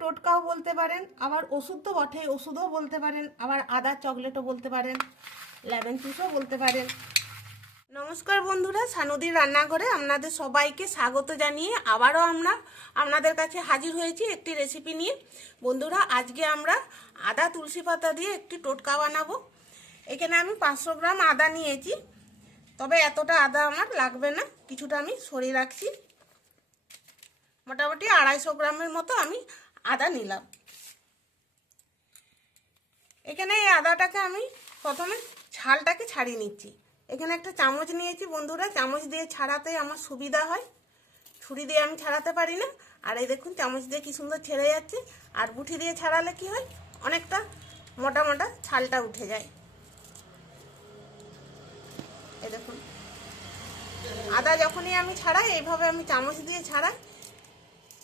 টোটকাও বলতে পারেন, আবার ওষুধ তো বটেই, ওষুধও বলতে পারেন, আবার আদা চকলেটও বলতে পারেন, লেমন জুসও বলতে পারেন। নমস্কার বন্ধুরা, সানুদির রান্নাঘরে আপনাদের সবাইকে স্বাগত জানিয়ে আবারও আমরা আপনাদের কাছে হাজির হয়েছি একটি রেসিপি নিয়ে। বন্ধুরা, আজকে আমরা আদা তুলসী পাতা দিয়ে একটি টোটকা বানাবো। এখানে আমি পাঁচশো গ্রাম আদা নিয়েছি, তবে এতটা আদা আমার লাগবে না, কিছুটা আমি সরিয়ে রাখছি। মোটামুটি আড়াইশো গ্রামের মতো আমি আদা নিলাম। এখানে এই আদাটাকে আমি প্রথমে ছালটাকে ছাড়িয়ে নিচ্ছি। এখানে একটা চামচ নিয়েছি বন্ধুরা, চামচ দিয়ে ছাড়াতে আমার সুবিধা হয়। ছুরি দিয়ে আমি ছাড়াতে পারি না। আর এই দেখুন, চামচ দিয়ে কি সুন্দর ছেড়ে যাচ্ছে। আর বুঠি দিয়ে ছাড়ালে কি হয়? অনেকটা মোটা মোটা ছালটা উঠে যায়। এই দেখুন, আদা যখনই আমি ছাড়াই, এইভাবে আমি চামচ দিয়ে ছাড়াই।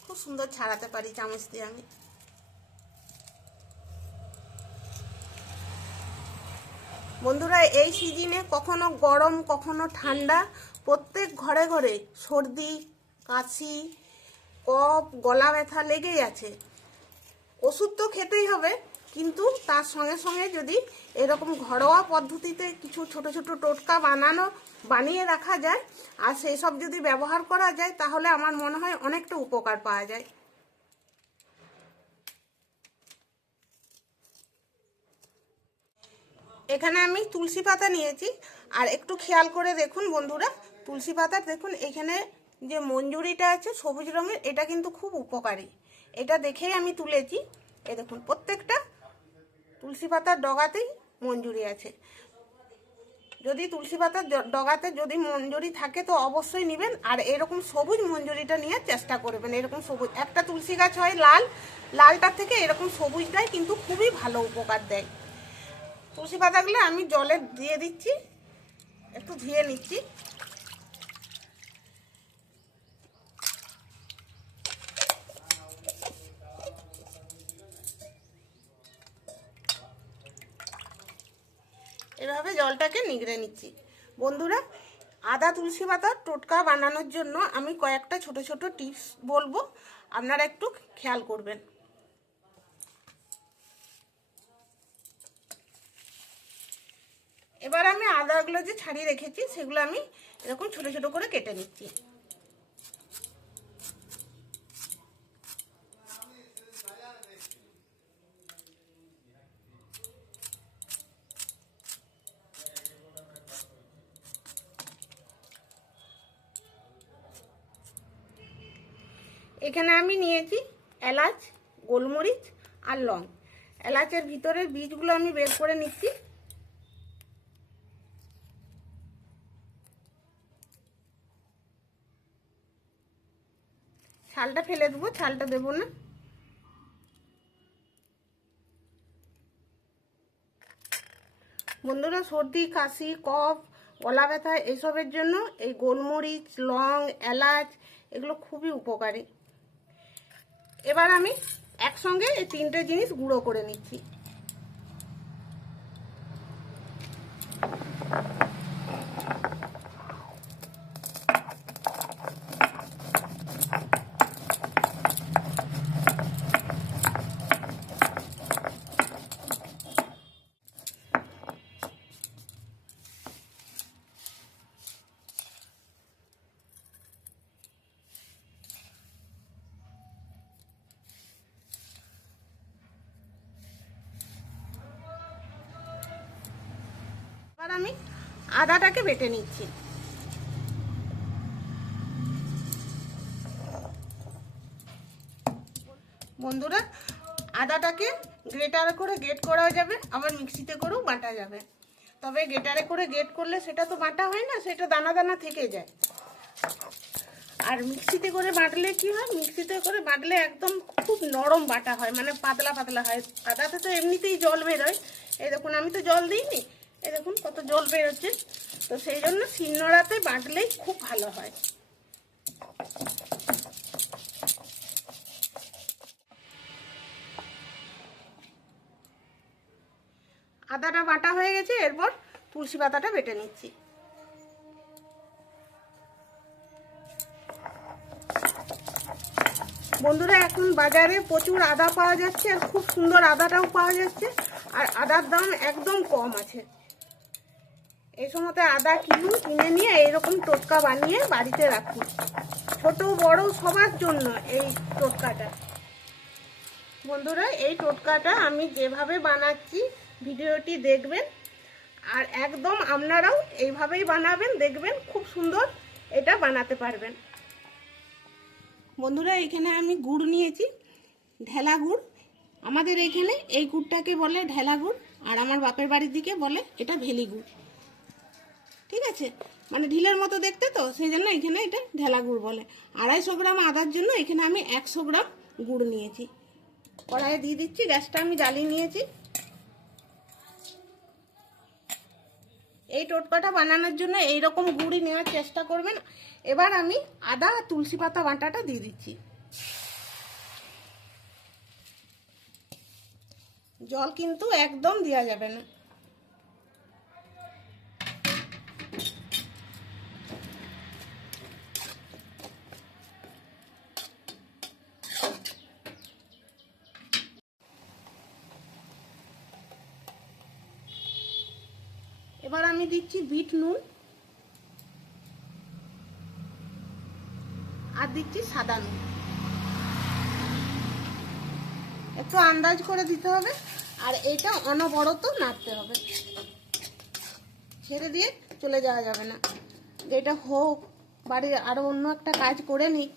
খুব সুন্দর ছাড়াতে পারি চামচ দিয়ে আমি। বন্ধুরা, এই সিজনে কখনো গরম, কখনো ঠান্ডা, প্রত্যেক ঘরে ঘরে সর্দি, কাশি, কফ, গলা ব্যথা লেগেই আছে। ওষুধ তো খেতেই হবে। কিন্তু তার সঙ্গে সঙ্গে যদি এরকম ঘরোয়া পদ্ধতিতে কিছু ছোট ছোট টোটকা বানানো, বানিয়ে রাখা যায়, আর সেই সব যদি ব্যবহার করা যায়, তাহলে আমার মনে হয় অনেকটা উপকার পাওয়া যায়। এখানে আমি তুলসী পাতা নিয়েছি। আর একটু খেয়াল করে দেখুন বন্ধুরা, তুলসী পাতার দেখুন, এখানে যে মঞ্জুরিটা আছে সবুজ রঙের, এটা কিন্তু খুব উপকারী। এটা দেখেই আমি তুলেছি। এ দেখুন, প্রত্যেকটা তুলসী পাতার ডগাতেই মঞ্জুরি আছে। যদি তুলসী পাতার ডগাতে যদি মঞ্জুরি থাকে তো অবশ্যই নেবেন। আর এরকম সবুজ মঞ্জুরিটা নিয়ে চেষ্টা করবেন। এরকম সবুজ, একটা তুলসী গাছ হয় লাল, লালটার থেকে এরকম সবুজটাই কিন্তু খুবই ভালো উপকার দেয়। তুলসী পাতাগুলো আমি জলে দিয়ে দিচ্ছি, একটু ধুয়ে নিচ্ছি। এভাবে জলটাকে নিগড়ে নিচ্ছি। বন্ধুরা, আদা তুলসী পাতার টোটকা বানানোর জন্য আমি কয়েকটা ছোট ছোট টিপস বলব, আপনারা একটু খেয়াল করবেন। এবার আমি আদাগুলো যে ছাড়িয়ে রেখেছি, সেগুলো আমি এরকম ছোট ছোট করে কেটে নিচ্ছি। এখানে আমি নিয়েছি এলাচ, গোলমরিচ আর লং। এলাচের ভিতরের বীজগুলো আমি বের করে নিচ্ছি। ছালটা ফেলে দেবো, ছালটা দেবো না। বন্ধুরা, সর্দি, কাশি, কফ, গলা ব্যথা, এসবের জন্য এই গোলমরিচ, লং, এলাচ এগুলো খুবই উপকারী। এবার আমি একসঙ্গে এই তিনটে জিনিস গুঁড়ো করে নিচ্ছি। আমি আদাটাকে বেটে নিচ্ছি। বন্ধুরা, আদাটাকে গ্রেটারে করে গেট করা যাবে, আবার মিক্সিতে করেও বাটা যাবে। তবে গ্রেটারে করে গেট করলে সেটা তো বাটা হয় না, সেটা দানা দানা থেকে যায়। আর মিক্সিতে করে বাটলে কি হয়? মিক্সিতে করে বাটলে একদম খুব নরম বাটা হয় মানে পাতলা পাতলা হয়। আদাতে তো এমনিতেই জল বেরোয়। এই দেখুন, আমি তো জল দিইনি এই দেখুন, কত জল বেরোচ্ছে। তো সেই জন্য শিলনোড়াতে বাটলেই খুব ভালো হয়। আদাটা বাটা হয়ে গেছে, এরপর তুলসী পাতাটা বেটে নিচ্ছি। বন্ধুরা, এখন বাজারে প্রচুর আদা পাওয়া যাচ্ছে, আর খুব সুন্দর আদাটাও পাওয়া যাচ্ছে, আর আদার দাম একদম কম আছে। এই সময়তে আদা কিনুন কিনে নিয়ে এইরকম টোটকা বানিয়ে বাড়িতে রাখুন ছোট, বড় সবার জন্য এই টোটকাটা। বন্ধুরা, এই টোটকাটা আমি যেভাবে বানাচ্ছি, ভিডিওটি দেখবেন। আর একদম আপনারাও এইভাবেই বানাবেন, দেখবেন খুব সুন্দর এটা বানাতে পারবেন। বন্ধুরা, এখানে আমি গুড় নিয়েছি, ঢেলা গুড়। আমাদের এখানে এই গুড়টাকে বলে ঢেলা গুড়, আর আমার বাপের বাড়ির দিকে বলে এটা ভেলি গুড়। ঠিক আছে? মানে ঢিলের মতো দেখতে তো, সেই জন্য এখানে এটা ঢেলা গুড় বলে। আড়াইশো গ্রাম আদার জন্য এখানে আমি একশো গ্রাম গুড় নিয়েছি। কড়াইয়ে দিয়ে দিচ্ছি, গ্যাসটা আমি জ্বালিয়ে নিয়েছি। এই টোটকাটা বানানোর জন্য এই রকম গুড়ি নেওয়ার চেষ্টা করবেন। এবার আমি আদা আর তুলসী পাতা বাটাটা দিয়ে দিচ্ছি। জল কিন্তু একদম দেওয়া যাবে না। এবার আমি দিচ্ছি বিট নুন আর দিচ্ছি সাদা নুন। একটু আন্দাজ করে দিতে হবে। আর এটা অনবরত নাড়তে হবে। ছেড়ে দিয়ে চলে যাওয়া যাবে না। যেটা হোক, বাড়ির আরও অন্য একটা কাজ করে নিই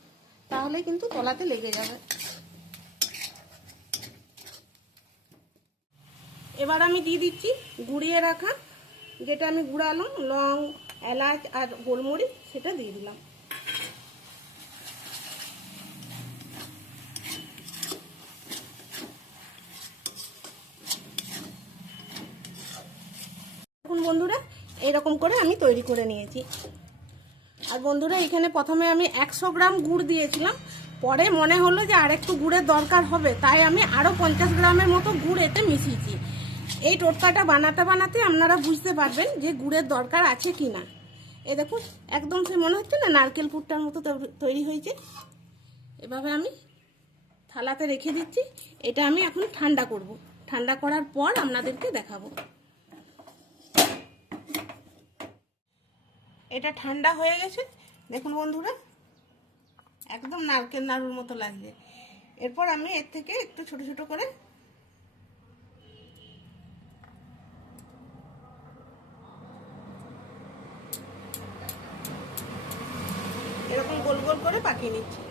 তাহলে কিন্তু তলাতে লেগে যাবে। এবার আমি দিয়ে দিচ্ছি গুঁড়িয়ে রাখা যেটা আমি গুঁড়ালাম লং, এলাচ আর গোলমরিচ, সেটা দিয়ে দিলাম। বন্ধুরা এইরকম করে আমি তৈরি করে নিয়েছি। আর বন্ধুরা, এখানে প্রথমে আমি একশো গ্রাম গুড় দিয়েছিলাম। পরে মনে হলো যে আরেকটু গুড়ের দরকার হবে, তাই আমি আরও পঞ্চাশ গ্রামের মতো গুড় এতে মিশিয়েছি। এই টোটকাটা বানাতে বানাতে আপনারা বুঝতে পারবেন যে গুড়ের দরকার আছে কি না এ দেখুন, একদম সে মনে হচ্ছে না নারকেল পুরটার মতো তৈরি- হয়েছে। এভাবে আমি থালাতে রেখে দিচ্ছি। এটা আমি এখন ঠান্ডা করব। ঠান্ডা করার পর আপনাদেরকে দেখাবো। এটা ঠান্ডা হয়ে গেছে। দেখুন বন্ধুরা, একদম নারকেল নাড়ুর মতো লাগছে। এরপর আমি এর থেকে একটু ছোট ছোট করে এরকম গোল গোল করে পাকিয়ে নিচ্ছি।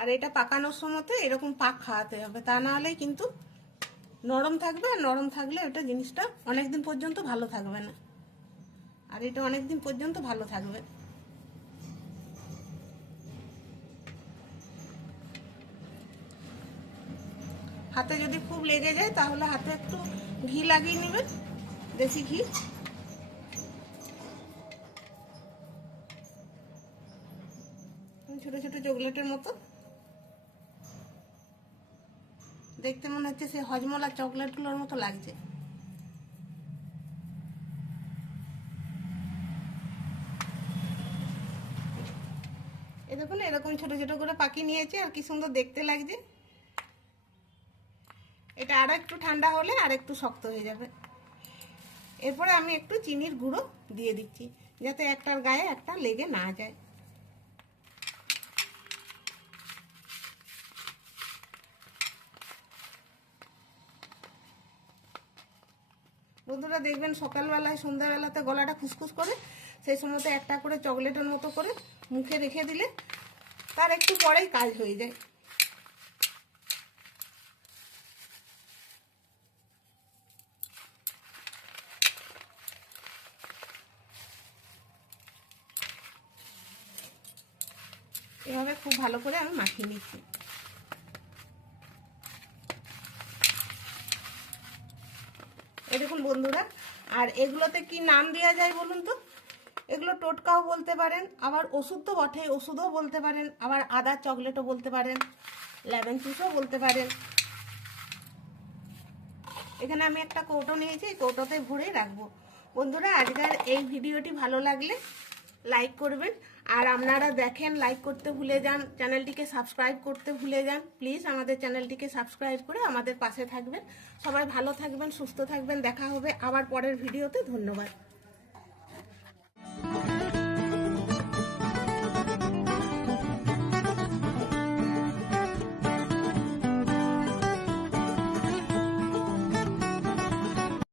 আর এটা পাকানোর সময়তে এরকম পাক খাওয়াতে হবে, তা না হলে কিন্তু নরম থাকবে আর নরম থাকলে এটা জিনিসটা অনেক দিন পর্যন্ত ভালো থাকবে না। আর এটা অনেক দিন পর্যন্ত ভালো থাকবে। হাতে যদি খুব লেগে যায়, তাহলে হাতে একটু ঘি লাগিয়ে নেবেন, দেশি ঘি। ছোট ছোট চকলেটের মতো। দেখতে মনে হচ্ছে সেই হজমলা চকলেটগুলোর মতো লাগছে। এ দেখুন, এরকম ছোট ছোট করে পাখি নিয়েছে, আর কি সুন্দর দেখতে লাগছে। এটা আর একটু ঠান্ডা হলে আর একটু শক্ত হয়ে যাবে। এরপরে আমি একটু চিনির গুঁড়ো দিয়ে দিচ্ছি, যাতে একটার গায়ে একটা লেগে না যায়। বন্ধুরা, দেখবেন সকালবেলায়, সন্ধ্যাবেলাতে গলাটা খুসখুস করে, সেই সময়তে একটা করে চকলেটের মতো করে মুখে রেখে দিলে তার একটু পরেই কাজ হয়ে যায়। এভাবে খুব ভালো করে আমি মাখিয়ে নিচ্ছি। এই দেখুন বন্ধুরা, আর এগুলোতে কি নাম দেওয়া যায় বলুন তো? এগুলো টোটকাও বলতে পারেন, আবার ওষুধ তো বটে ওষুধও বলতে পারেন, আবার আদার চকলেটও বলতে পারেন, লেমন জুসও বলতে পারেন। এখানে আমি একটা কৌটো নিয়েছি, এই কৌটোতে ভরে রাখব। বন্ধুরা, আজকের এই ভিডিওটি ভালো লাগলে লাইক করবেন আর আপনারা দেখেন লাইক করতে ভুলে যান চ্যানেলটিকে সাবস্ক্রাইব করতে ভুলে যান প্লিজ আমাদের চ্যানেলটিকে সাবস্ক্রাইব করে আমাদের পাশে থাকবেন। সবাই ভালো থাকবেন, সুস্থ থাকবেন, দেখা হবে আবার পরের ভিডিওতে ধন্যবাদ।